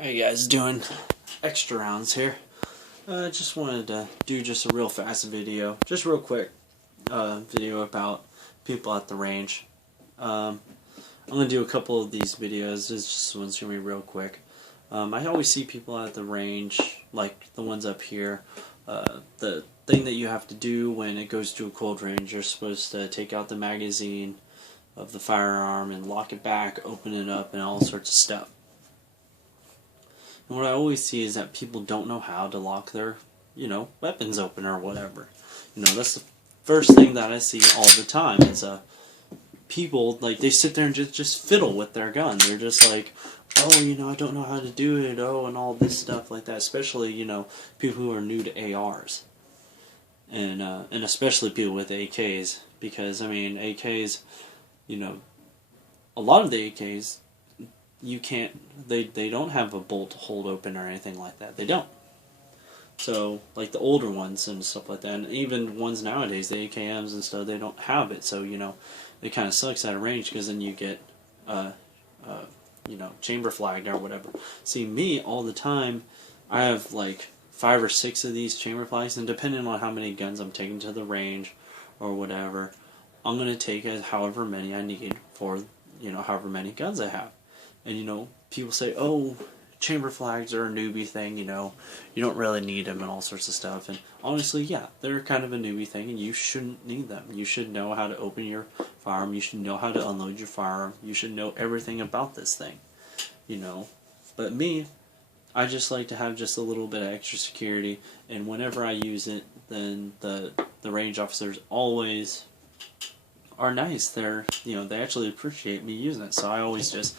Hey guys, doing extra rounds here. Just wanted to do just a real fast video, just real quick video about people at the range. I'm gonna do a couple of these videos. This one's gonna be real quick. I always see people at the range, like the ones up here. The thing that you have to do when it goes to a cold range, you're supposed to take out the magazine of the firearm and lock it back, open it up, and all sorts of stuff. And what I always see is that people don't know how to lock their, weapons open or whatever. That's the first thing that I see all the time is people, like, they sit there and just fiddle with their gun. They're just like, oh, I don't know how to do it, and all this stuff like that. Especially, people who are new to ARs. And especially people with AKs. Because, AKs, a lot of the AKs, you can't, they don't have a bolt to hold open or anything like that. They don't. So, like the older ones and stuff like that, and even ones nowadays, the AKMs and stuff, they don't have it. So, it kind of sucks at a range because then you get, chamber flagged or whatever. See, me, all the time, I have like 5 or 6 of these chamber flags, and depending on how many guns I'm taking to the range or whatever, I'm going to take however many I need for, however many guns I have. And, people say, oh, chamber flags are a newbie thing, you don't really need them and all sorts of stuff. And honestly, yeah, they're kind of a newbie thing, and you shouldn't need them. You should know how to open your firearm. You should know how to unload your firearm. You should know everything about this thing, But me, I just like to have just a little bit of extra security, and whenever I use it, then the range officers always are nice. They're, they actually appreciate me using it. So I always just,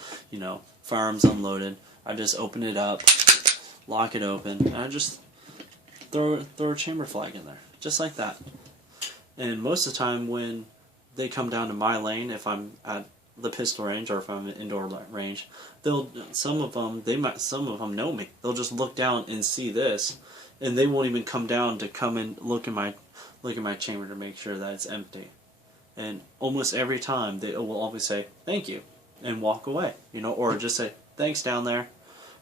firearms unloaded, I just open it up, lock it open, and I just throw a chamber flag in there, just like that. And most of the time when they come down to my lane, if I'm at the pistol range or if I'm at indoor range, some of them know me. They'll just look down and see this, and they won't even come down to come and look at my chamber to make sure that it's empty. And almost every time they will always say thank you and walk away, or just say thanks down there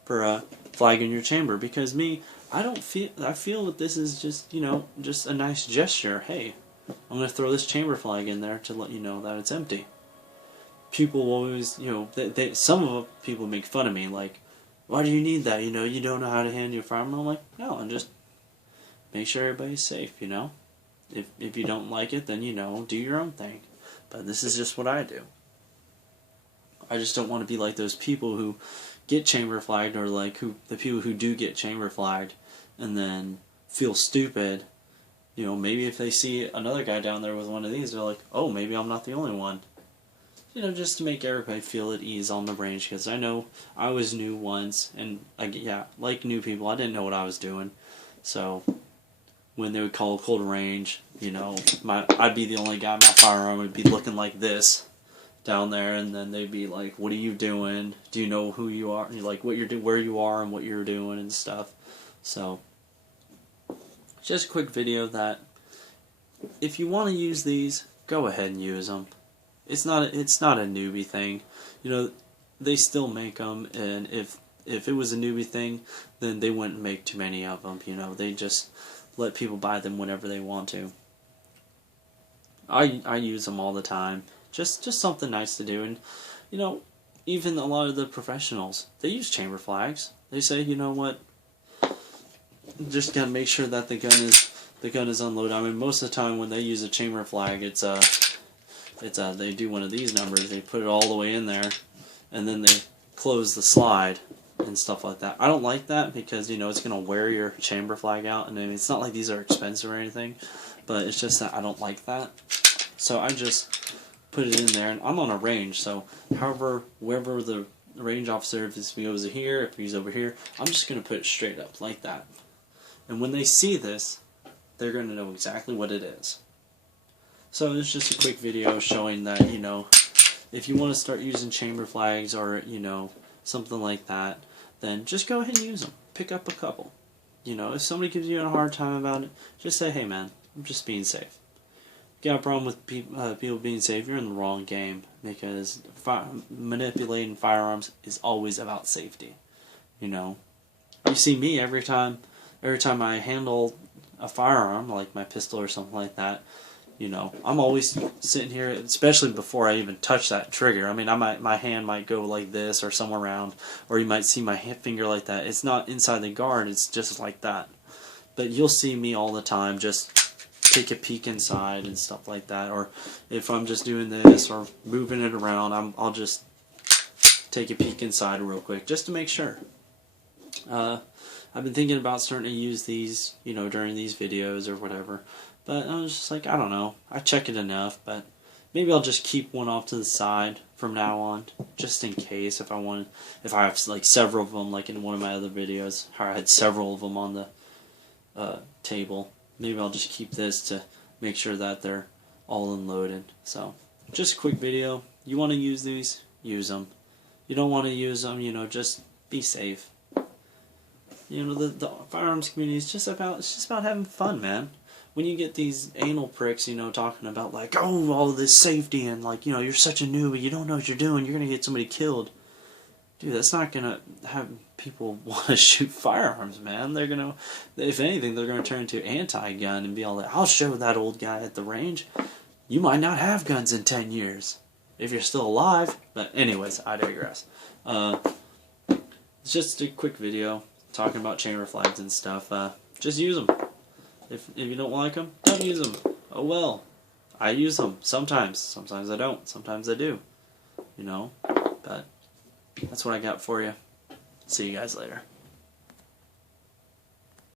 for flagging your chamber. Because me, I feel that this is just just a nice gesture. Hey, I'm gonna throw this chamber flag in there to let you know that it's empty. People always, some of the people make fun of me, like, why do you need that? You don't know how to handle your firearm. I'm like, no, and just make sure everybody's safe. If you don't like it, then do your own thing. But this is just what I do. I just don't want to be like those people who get chamber flagged, or like the people who do get chamber flagged and then feel stupid. Maybe if they see another guy down there with one of these, they're like, oh, maybe I'm not the only one. Just to make everybody feel at ease on the range, because I know I was new once, and like new people, I didn't know what I was doing. So when they would call a cold range, I'd be the only guy. My firearm would be looking like this down there, and then they'd be like, "What are you doing? Do you know who you are? Like what you're doing, where you are, and what you're doing and stuff." So, just a quick video that if you want to use these, go ahead and use them. It's not a newbie thing. They still make them, and if it was a newbie thing, then they wouldn't make too many of them. They just let people buy them whenever they want to. I use them all the time. Just something nice to do. And even a lot of the professionals, they use chamber flags. They say, what, just gotta make sure that the gun is unloaded. Most of the time when they use a chamber flag, it's they do one of these numbers. They put it all the way in there, and then they close the slide and stuff like that. I don't like that because it's gonna wear your chamber flag out, and it's not like these are expensive or anything, but it's just that I don't like that. So I just put it in there, and I'm on a range, so wherever the range officer, if he goes here, if he's over here, I'm just gonna put it straight up like that. And when they see this, they're gonna know exactly what it is. So it's just a quick video showing that if you want to start using chamber flags or something like that, then just go ahead and use them. Pick up a couple. If somebody gives you a hard time about it, just say, hey man, I'm just being safe. If you got a problem with people being safe, you're in the wrong game, because manipulating firearms is always about safety. You know, you see me every time I handle a firearm, like my pistol or something like that. You know, I'm always sitting here, especially before I even touch that trigger. I mean, my hand might go like this or somewhere around, or you might see my finger like that. It's not inside the guard, it's just like that. But you'll see me all the time just take a peek inside and stuff like that. Or if I'm just doing this or moving it around, I'll just take a peek inside real quick just to make sure. I've been thinking about starting to use these, you know, during these videos or whatever. But I was just like, I don't know. I check it enough, but maybe I'll just keep one off to the side from now on, just in case if I have like several of them, like in one of my other videos, how I had several of them on the table. Maybe I'll just keep this to make sure that they're all unloaded. So, just a quick video. You want to use these? Use them. You don't want to use them, you know, just be safe. You know, the firearms community is just about having fun, man. When you get these anal pricks, you know, talking about like, oh, all this safety and like, you know, you're such a newbie, you don't know what you're doing, you're gonna get somebody killed. Dude, that's not gonna have people want to shoot firearms, man. They're gonna, if anything, they're gonna turn into anti-gun and be all like, I'll show that old guy at the range. You might not have guns in 10 years if you're still alive. But anyways, I digress. It's just a quick video talking about chamber flags and stuff. Just use them. If you don't like them, don't use them. Oh well. I use them sometimes. Sometimes I don't. Sometimes I do. You know. But that's what I got for you. See you guys later.